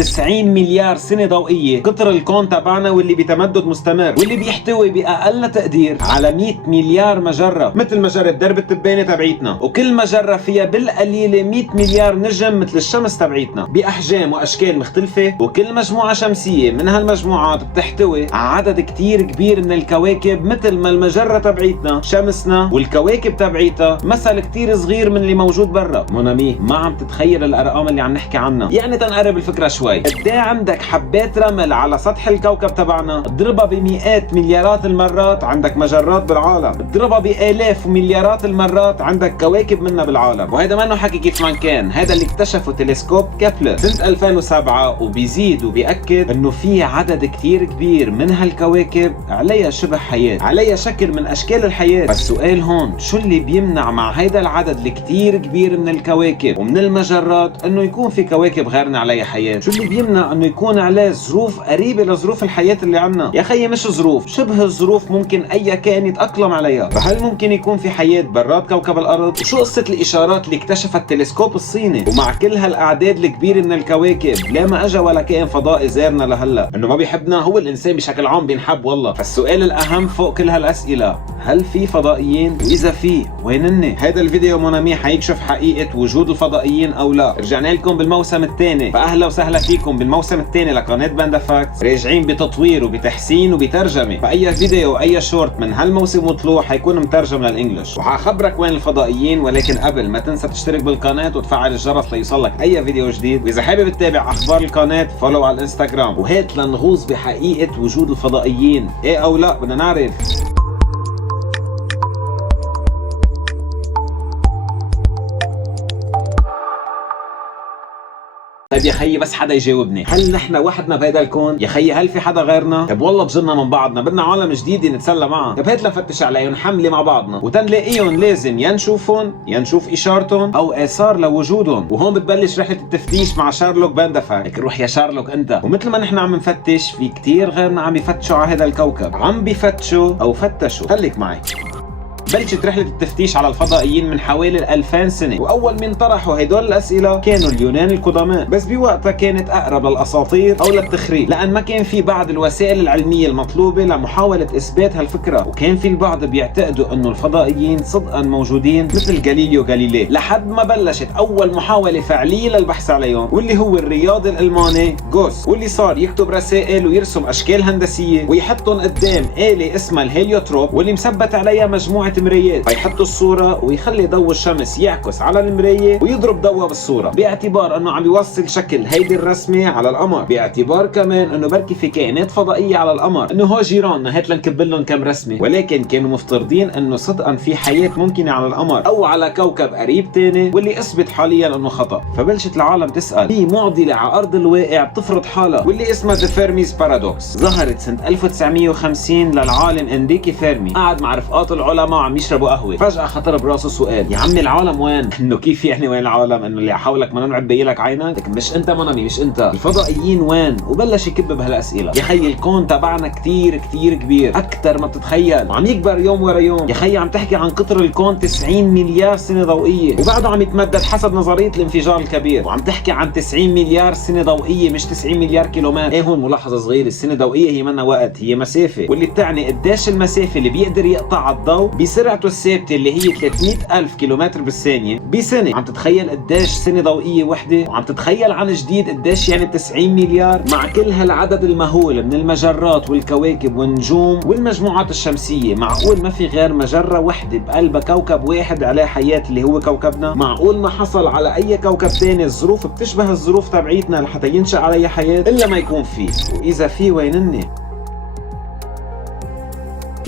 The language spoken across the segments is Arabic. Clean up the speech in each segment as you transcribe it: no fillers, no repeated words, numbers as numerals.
90 مليار سنة ضوئية، قطر الكون تبعنا واللي بتمدد مستمر واللي بيحتوي بأقل تقدير على 100 مليار مجرة، مثل مجرة درب التبانة تبعيتنا، وكل مجرة فيها بالقليلة 100 مليار نجم مثل الشمس تبعيتنا بأحجام وأشكال مختلفة، وكل مجموعة شمسية من هالمجموعات بتحتوي على عدد كتير كبير من الكواكب، مثل ما المجرة تبعيتنا شمسنا والكواكب تبعيتها مثل كتير صغير من اللي موجود برا. مونامي ما عم تتخيل الأرقام اللي عم نحكي عنها، يعني تنقرب الفكرة شوي، قديه عندك حبات رمل على سطح الكوكب تبعنا، اضربها بمئات مليارات المرات عندك مجرات بالعالم، اضربها بآلاف ومليارات المرات عندك كواكب منا بالعالم. وهذا ما انه حكي كيف ما كان، هذا اللي اكتشفه تلسكوب كابلر سنة 2007، وبيزيد وبيأكد انه في عدد كتير كبير من هالكواكب عليها شبه حياة، عليها شكل من اشكال الحياة. بس السؤال هون، شو اللي بيمنع مع هيدا العدد الكتير كبير من الكواكب ومن المجرات انه يكون في كواكب غيرنا عليها حياة؟ شو اللي بيمنع انه يكون عليه ظروف قريبة لظروف الحياة اللي عنا؟ يا خيي مش ظروف، شبه الظروف ممكن اي كائن يتأقلم عليها. فهل ممكن يكون في حياة برات كوكب الارض؟ وشو قصة الاشارات اللي اكتشفها التلسكوب الصيني؟ ومع كل هالاعداد الكبيرة من الكواكب ليه ما اجى ولا كائن فضائي زارنا لهلا؟ انه ما بيحبنا؟ هو الانسان بشكل عام بينحب والله. فالسؤال الاهم فوق كل هالاسئلة، هل في فضائيين؟ واذا في وينن؟ هذا الفيديو مونامي حيكشف حقيقة وجود الفضائيين او لا. رجعنا لكم بالموسم الثاني، فاهلا وسهلا فيكم بالموسم الثاني لقناة باندا فاكتس، راجعين بتطوير وبتحسين وبترجمة، فاي فيديو واي شورت من هالموسم وطلوع حيكون مترجم للانجلش، وحخبرك وين الفضائيين. ولكن قبل ما تنسى تشترك بالقناة وتفعل الجرس ليوصلك اي فيديو جديد، واذا حابب تتابع اخبار القناة فولو على الانستغرام. وهات لنغوص بحقيقة وجود الفضائيين، ايه او لا بدنا نعرف. طيب يا خيي بس حدا يجاوبني، هل نحن وحدنا بهذا الكون؟ يا خيي هل في حدا غيرنا؟ طب والله بجرنا من بعضنا، بدنا عالم جديد نتسلى معه. طب هات لنفتش عليهم حملة مع بعضنا، وتنلاقيهم لازم يا نشوفهم يا نشوف اشارتهم او اثار لوجودهم. وهون بتبلش رحلة التفتيش مع شارلوك باندا فاكت. روح يا شارلوك انت. ومثل ما نحن عم نفتش، في كتير غيرنا عم يفتشوا على هذا الكوكب، عم بيفتشوا او فتشوا. خليك معي. بلشت رحلة التفتيش على الفضائيين من حوالي 2000 سنة، وأول من طرحوا هدول الأسئلة كانوا اليونان القدماء، بس بوقتها كانت أقرب للأساطير أو للتخريب، لأن ما كان في بعض الوسائل العلمية المطلوبة لمحاولة إثبات هالفكرة. وكان في البعض بيعتقدوا أنه الفضائيين صدقا موجودين مثل غاليليو غاليلي، لحد ما بلشت أول محاولة فعلية للبحث عليهم، واللي هو الرياضي الألماني غوس، واللي صار يكتب رسائل ويرسم أشكال هندسية ويحطهم قدام آلة اسمها الهيليوتروب، واللي مثبت عليها مجموعة مرايات، فيحط الصورة ويخلي ضوء الشمس يعكس على المراية ويضرب ضوءها بالصورة، باعتبار انه عم يوصل شكل هيدي الرسمة على القمر، باعتبار كمان انه بركي في كائنات فضائية على القمر، انه هو جيراننا هات لنكب لهم كم رسمة. ولكن كانوا مفترضين انه صدقا في حياة ممكنة على القمر او على كوكب قريب تاني، واللي اثبت حاليا انه خطأ. فبلشت العالم تسأل، في معضلة على ارض الواقع بتفرض حالها، واللي اسمها ذا فيرميز بارادوكس. ظهرت سنة 1950 للعالم انريكي فيرمي، قعد مع رفقات العلماء عم يشربوا قهوه، فجأة خطر براسه سؤال، يا عمي العالم وين؟ انه كيف يعني وين العالم؟ انه اللي حولك ما نعبي لك عينك؟ لكن مش انت مونامي، مش انت. الفضائيين وين؟ وبلش يكب بهالاسئله. يا خيي الكون تبعنا كتير كتير كبير، اكثر ما بتتخيل، وعم يكبر يوم ورا يوم. يا خيي عم تحكي عن قطر الكون 90 مليار سنه ضوئيه، وبعده عم يتمدد حسب نظريه الانفجار الكبير، وعم تحكي عن 90 مليار سنه ضوئيه مش 90 مليار كيلومتر. ايه هون ملاحظه صغيره، السنه ضوئيه هي منا وقت، هي مسافه، واللي بتعني قديش المسافه اللي بيقدر يقطع الضوء بسرعته الثابته اللي هي 300,000 كيلومتر بالثانية بسنة. عم تتخيل قديش سنة ضوئية وحدة؟ وعم تتخيل عن جديد قديش يعني 90 مليار مع كل هالعدد المهول من المجرات والكواكب والنجوم والمجموعات الشمسية. معقول ما في غير مجرة وحدة بقلبها كوكب واحد عليه حياة اللي هو كوكبنا؟ معقول ما حصل على أي كوكب ثاني الظروف بتشبه الظروف تبعيتنا لحتى ينشأ عليها حياة؟ إلا ما يكون فيه. وإذا في وينني؟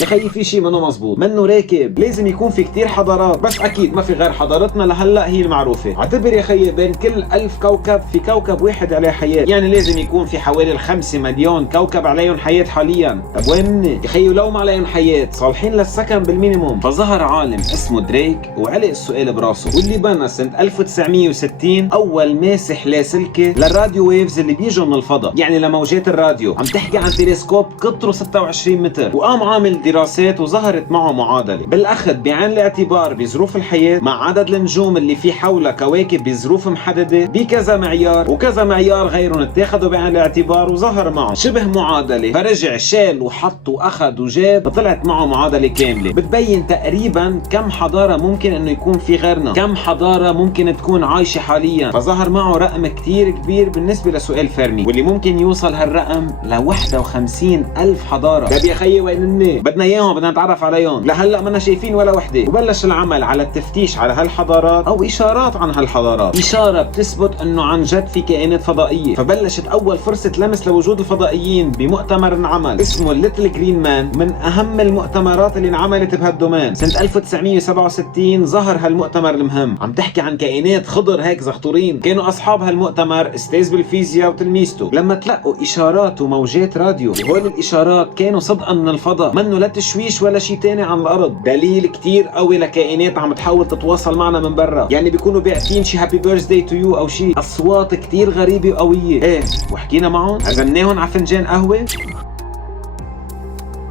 يا خيي في شيء منه مزبوط، منه راكب. لازم يكون في كتير حضارات، بس اكيد ما في غير حضارتنا لهلا هي المعروفه. اعتبر يا خيي بين كل 1000 كوكب في كوكب واحد عليه حياه، يعني لازم يكون في حوالي 5 مليون كوكب عليهم حياه حاليا. طب وين مني؟ يا خيي ولو ما عليهم حياه صالحين للسكن بالمينيموم. فظهر عالم اسمه دريك وعلق السؤال براسه، واللي بنى سنه 1960 اول ماسح لاسلكي للراديو ويفز اللي بيجوا من الفضاء، يعني لموجات الراديو. عم تحكي عن تلسكوب قطره 26 متر، وقام عامل دراسات وظهرت معه معادلة بالأخذ بعين الاعتبار بظروف الحياة مع عدد النجوم اللي في حولها كواكب بظروف محددة بكذا معيار، وكذا معيار غيرهم اتاخدوا بعين الاعتبار وظهر معه شبه معادلة، فرجع شال وحط وأخذ وجاب وطلعت معه معادلة كاملة بتبين تقريبا كم حضارة ممكن انه يكون في غيرنا، كم حضارة ممكن تكون عايشة حاليا. فظهر معه رقم كتير كبير بالنسبة لسؤال فيرمي، واللي ممكن يوصل هالرقم ل 51,000 حضارة. طيب يا خيي وين بدنا اياهم، بدنا نتعرف عليهم، لهلا منا شايفين ولا وحدة. وبلش العمل على التفتيش على هالحضارات او اشارات عن هالحضارات، اشارة بتثبت انه عن جد في كائنات فضائية. فبلشت اول فرصة لمس لوجود الفضائيين بمؤتمر انعمل اسمه ليتل جرين مان، من اهم المؤتمرات اللي انعملت بهالدومين. سنة 1967 ظهر هالمؤتمر المهم، عم تحكي عن كائنات خضر هيك زغطورين. كانوا اصحاب هالمؤتمر استاذ بالفيزياء وتلميذته لما تلقوا اشارات وموجات راديو، وهول الاشارات كانوا صدقا من الفضاء، منه لا تشويش ولا شيء تاني عن الارض. دليل كتير قوي لكائنات عم تحاول تتواصل معنا من برا، يعني بيكونوا باعتين شي هابي بيرثداي تو يو او شيء. اصوات كتير غريبة وقوية. ايه وحكينا معهم، عزمناهم على فنجان قهوة.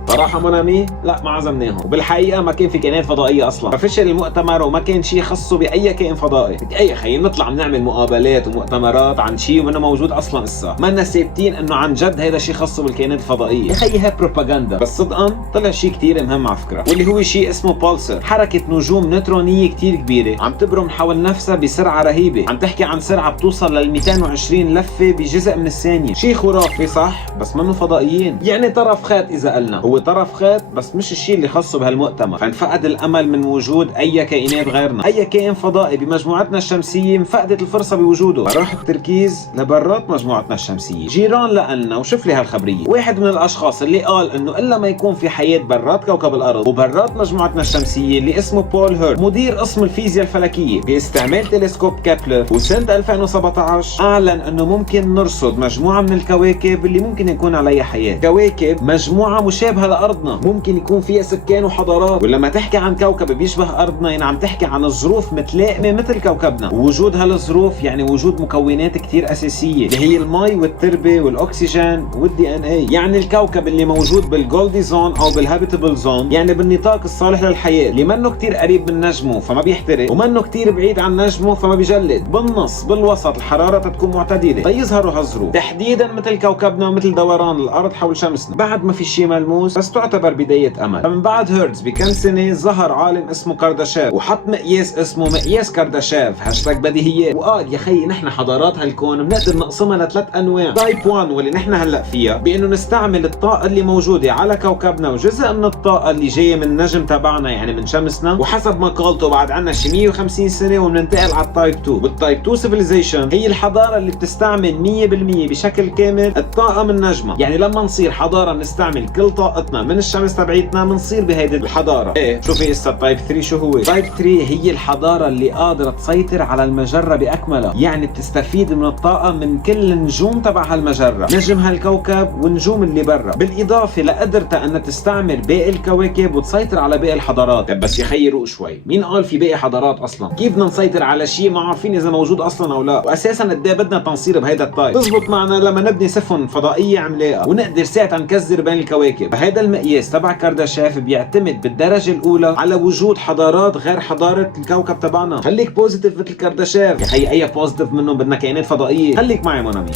صراحة منامي لا ما عزمناهم، وبالحقيقة ما كان في كائنات فضائية أصلا، ففشل المؤتمر وما كان شيء خصه بأي كائن فضائي. أي خيي نطلع بنعمل مقابلات ومؤتمرات عن شيء ومنه موجود أصلا إسا، ما لنا ثابتين إنه عن جد هذا شيء خصه بالكائنات الفضائية. يا خيي هي بروباغندا، بس صدقا طلع شيء كتير مهم على فكرة، واللي هو شيء اسمه بالسر، حركة نجوم نيوترونية كتير كبيرة عم تبرم حول نفسها بسرعة رهيبة. عم تحكي عن سرعة بتوصل لل 220 لفة بجزء من الثانية. شيء خرافي صح، بس منه فضائيين. يعني طرف خيط إذا قلنا، هو طرف خيط بس مش الشيء اللي خصه بهالمؤتمر. فانفقد الامل من وجود اي كائنات غيرنا، اي كائن فضائي بمجموعتنا الشمسيه انفقدت الفرصه بوجوده، فراح التركيز لبرات مجموعتنا الشمسيه. جيران لنا وشوف لي هالخبريه، واحد من الاشخاص اللي قال انه الا ما يكون في حياه برات كوكب الارض وبرات مجموعتنا الشمسيه اللي اسمه بول هيرت، مدير قسم الفيزياء الفلكيه باستعمال تلسكوب كابلر، وسنه 2017 اعلن انه ممكن نرصد مجموعه من الكواكب اللي ممكن يكون عليها حياه، كواكب مجموعه مشابهه لارضنا ممكن يكون فيها سكان وحضارات. ولما تحكي عن كوكب بيشبه ارضنا يعني عم تحكي عن الظروف متلائمه مثل كوكبنا، ووجود هالظروف يعني وجود مكونات كتير اساسيه اللي هي المي والتربه والاكسجين والدي ان اي. يعني الكوكب اللي موجود بالجولدي زون او بالهابيتابل زون، يعني بالنطاق الصالح للحياه، اللي منه كتير قريب من نجمه فما بيحترق، ومنه كتير بعيد عن نجمه فما بيجلد، بالنص بالوسط الحراره تكون معتدله فيظهروا هالظروف، تحديدا مثل كوكبنا ومثل دوران الارض حول شمسنا. بعد ما في شيء ملموس بس تعتبر بداية أمل. فمن بعد هيرتز بكم سنة ظهر عالم اسمه كارداشيف وحط مقياس اسمه مقياس كارداشيف، هاشتاج بديهيات، وقال يا خي نحن حضارات هالكون بنقدر نقسمها لثلاث أنواع. تايب 1 واللي نحن هلا فيها بإنه نستعمل الطاقة اللي موجودة على كوكبنا وجزء من الطاقة اللي جاية من النجم تبعنا يعني من شمسنا، وحسب ما قالته بعد عنا شي 150 سنة وبننتقل على التايب 2. والتايب 2 سيفيلايزيشن هي الحضارة اللي بتستعمل 100% بشكل كامل الطاقة من نجمها. يعني لما نصير حضارة بنستعمل كل طاقتنا من الشمس تبعيتنا بنصير بهيدي الحضارة. ايه شوفي اسا التايب 3 شو هو؟ تايب 3 هي الحضارة اللي قادرة تسيطر على المجرة بأكملها، يعني بتستفيد من الطاقة من كل النجوم تبع هالمجرة، نجم هالكوكب والنجوم اللي برا، بالإضافة لقدرتها أن تستعمل باقي الكواكب وتسيطر على باقي الحضارات. بس يخيروا شوي، مين قال في باقي حضارات أصلا؟ كيف بدنا نسيطر على شيء ما عارفين إذا موجود أصلا أو لا؟ وأساسا قد ايه بدنا تنصير بهيدا التايب؟ تزبط معنا لما نبني سفن فضائية عملاقة ونقدر ساعتها نكزر بين الكواكب. فهيدا المقياس تبع كارداشيف بيعتمد بالدرجة الأولى على وجود حضارات غير حضارة الكوكب تبعنا. خليك بوزيتيف مثل كارداشيف. يا خي أي بوزيتيف منهم بدنا كائنات فضائية. خليك معي منامي.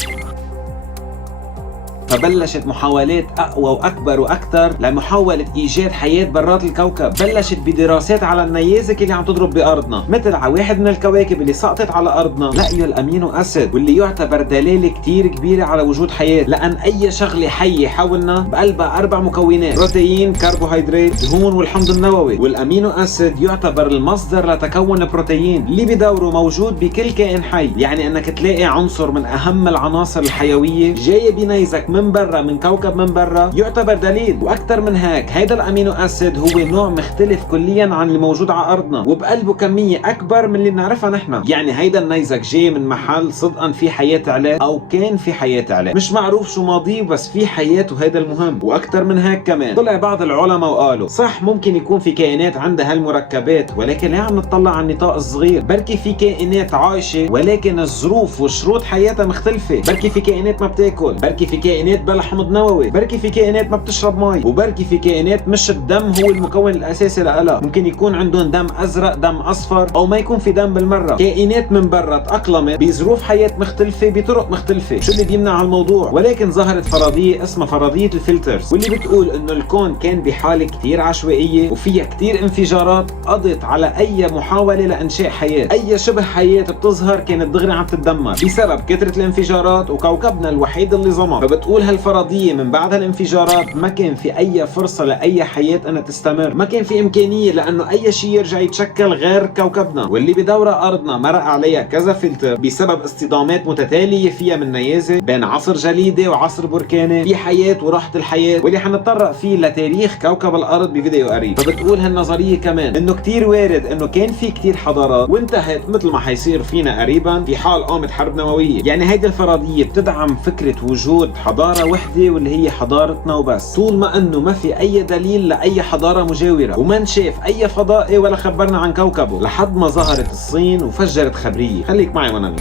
فبلشت محاولات أقوى وأكبر وأكثر لمحاولة إيجاد حياة برات الكوكب. بلشت بدراسات على النيازك اللي عم تضرب بأرضنا، مثل على واحد من الكواكب اللي سقطت على أرضنا لقيوا الأمينو أسيد، واللي يعتبر دلالة كتير كبيرة على وجود حياة، لأن أي شغلة حية حولنا بقلبها 4 مكونات: بروتين، كربوهيدرات، دهون والحمض النووي. والأمينو أسيد يعتبر المصدر لتكون البروتين اللي بدوره موجود بكل كائن حي. يعني أنك تلاقي عنصر من أهم العناصر الحيوية جاية بنيزك من برا، من كوكب من برا، يعتبر دليل. واكثر من هيك، هيدا الامينو اسيد هو نوع مختلف كليا عن اللي موجود على ارضنا، وبقلبه كميه اكبر من اللي بنعرفها نحن. يعني هيدا النيزك جاي من محل صدقا في حياه عليه، او كان في حياه عليه، مش معروف شو ماضيه بس في حياه، وهيدا المهم. واكثر من هيك كمان، طلع بعض العلماء وقالوا صح ممكن يكون في كائنات عندها هالمركبات، ولكن ليه عم نطلع على النطاق الصغير؟ بركي في كائنات عايشه ولكن الظروف وشروط حياتها مختلفه، بركي في كائنات ما بتاكل، بركي في كائنات كائنات بلا حمض نووي، بركي في كائنات ما بتشرب مي، وبركي في كائنات مش الدم هو المكون الاساسي لها، ممكن يكون عندهم دم ازرق، دم اصفر، او ما يكون في دم بالمره. كائنات من برا تاقلمت بظروف حياه مختلفه بطرق مختلفه. شو اللي بيمنع هالموضوع؟ ولكن ظهرت فرضيه اسمها فرضيه الفلترز، واللي بتقول انه الكون كان بحاله كثير عشوائيه وفيها كثير انفجارات قضت على اي محاوله لانشاء حياه. اي شبه حياه بتظهر كانت دغري عم تتدمر بسبب كثره الانفجارات، وكوكبنا الوحيد اللي ظمأ. فبتقول هالفرضيه من بعد هالانفجارات ما كان في اي فرصه لاي حياه انها تستمر، ما كان في امكانيه لانه اي شيء يرجع يتشكل غير كوكبنا، واللي بدورة ارضنا مرق عليها كذا فلتر بسبب اصطدامات متتاليه فيها من نيازك بين عصر جليدي وعصر بركاني. في حياه وراحت الحياه، واللي حنتطرق فيه لتاريخ كوكب الارض بفيديو قريب. فبتقول هالنظريه كمان انه كثير وارد انه كان في كثير حضارات وانتهت مثل ما حيصير فينا قريبا في حال قامت حرب نوويه. يعني هيدي الفرضيه بتدعم فكره وجود حضاره وحده واللي هي حضارتنا وبس، طول ما انه ما في اي دليل لاي حضاره مجاوره، وما نشاف اي فضائي ولا خبرنا عن كوكبه، لحد ما ظهرت الصين وفجرت خبريه. خليك معي منامي.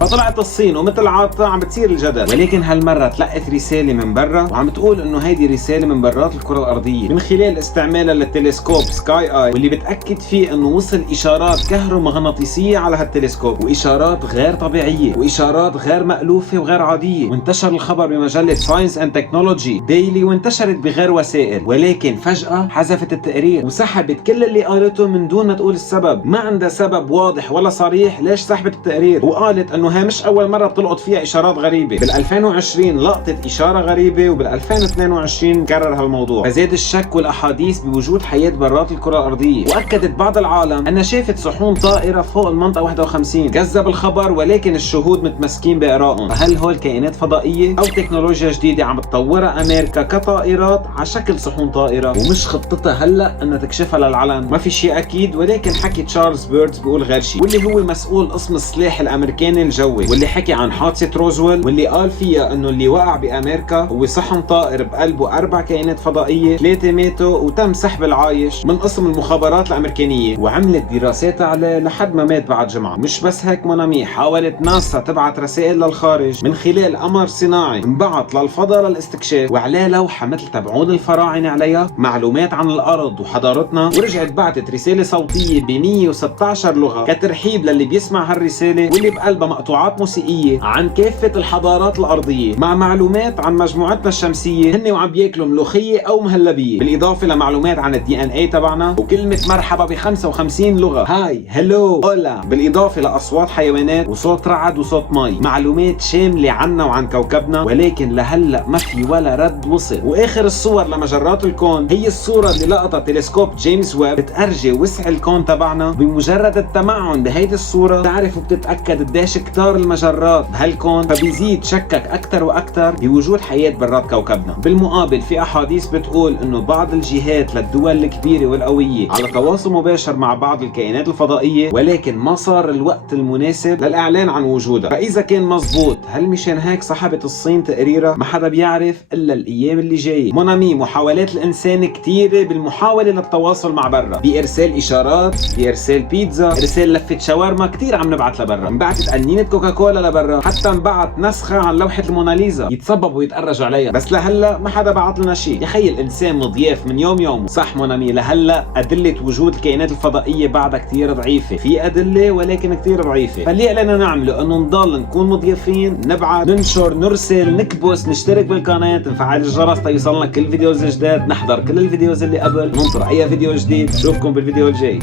فطلعت الصين ومثل عادتها عم بتصير الجدل، ولكن هالمرة تلقت رسالة من برا وعم تقول انه هيدي رسالة من برات الكرة الارضية من خلال استعمالها للتلسكوب سكاي اي، واللي بتأكد فيه انه وصل اشارات كهرومغناطيسية على هالتلسكوب، واشارات غير طبيعية واشارات غير مألوفة وغير عادية. وانتشر الخبر بمجلة ساينس اند تكنولوجي ديلي، وانتشرت بغير وسائل، ولكن فجأة حذفت التقرير وسحبت كل اللي قالته من دون ما تقول السبب. ما عندها سبب واضح ولا صريح ليش سحبت التقرير، وقالت انه هي مش اول مره بتلقط فيها اشارات غريبه. بال2020 لقطت اشاره غريبه، وبال2022 كرر هالموضوع، فزاد الشك والاحاديث بوجود حياه برات الكره الارضيه. واكدت بعض العالم انها شافت صحون طائره فوق المنطقه 51. كذب الخبر، ولكن الشهود متمسكين بارائهم. فهل هول كائنات فضائيه او تكنولوجيا جديده عم تطورها امريكا كطائرات على شكل صحون طائره، ومش خطتها هلا انها تكشفها للعلن؟ ما في شيء اكيد، ولكن حكي تشارلز بيردز بيقول غير شيء، واللي هو مسؤول قسم السلاح الامريكاني الجوي، واللي حكي عن حادثة روزويل، واللي قال فيها انه اللي وقع بامريكا هو صحن طائر بقلبه 4 كائنات فضائية، 3 ماتوا وتم سحب العايش من قسم المخابرات الامريكانية، وعملت دراسات عليه لحد ما مات بعد جمعة. مش بس هيك منامي، حاولت ناسا تبعت رسائل للخارج من خلال قمر صناعي انبعث للفضاء للاستكشاف، وعليه لوحة مثل تبعون الفراعنة عليها معلومات عن الارض وحضارتنا، ورجعت بعتت رسالة صوتية ب 116 لغة كترحيب للي بيسمع هالرسالة، واللي بقلبها مقطوعات موسيقية عن كافة الحضارات الأرضية مع معلومات عن مجموعتنا الشمسية، هن وعم بياكلوا ملوخية أو مهلبية، بالإضافة لمعلومات عن الدي ان اي تبعنا، وكلمة مرحبا ب 55 لغة، هاي هلو أولا، بالإضافة لأصوات حيوانات وصوت رعد وصوت مي. معلومات شاملة عنا وعن كوكبنا، ولكن لهلا ما في ولا رد وصل. وآخر الصور لمجرات الكون هي الصورة اللي لقطها تلسكوب جيمس ويب، بتأرجي وسع الكون تبعنا. بمجرد التمعن بهيدي الصورة تعرف وبتتأكد قديش كتار المجرات بهالكون، فبيزيد شكك اكثر واكثر بوجود حياه برات كوكبنا. بالمقابل في احاديث بتقول انه بعض الجهات للدول الكبيره والقويه على تواصل مباشر مع بعض الكائنات الفضائيه، ولكن ما صار الوقت المناسب للاعلان عن وجودها. فاذا كان مزبوط، هل مشان هيك سحبت الصين تقريرها؟ ما حدا بيعرف الا الايام اللي جايه. مونامي، محاولات الانسان كثيره بالمحاوله للتواصل مع برا، بارسال اشارات، بارسال بيتزا، ارسال لفه شاورما، كثير عم نبعث لبرا. انبعثت قنينه كوكاكولا لبرا، حتى انبعت نسخة عن لوحة الموناليزا يتصببوا ويتأرجوا عليها، بس لهلا ما حدا بعت لنا شيء. يا خي الانسان مضياف من يوم. صح مونامي، لهلا أدلة وجود الكائنات الفضائية بعدها كثير ضعيفة، في أدلة ولكن كثير ضعيفة. فاللي علينا نعمله انه نضل نكون مضيافين، نبعث، ننشر، نرسل، نكبس، نشترك بالقناة، نفعل الجرس تيوصلنا كل فيديوز جداد، نحضر كل الفيديوز اللي قبل، ننطر اي فيديو جديد. نشوفكم بالفيديو الجاي.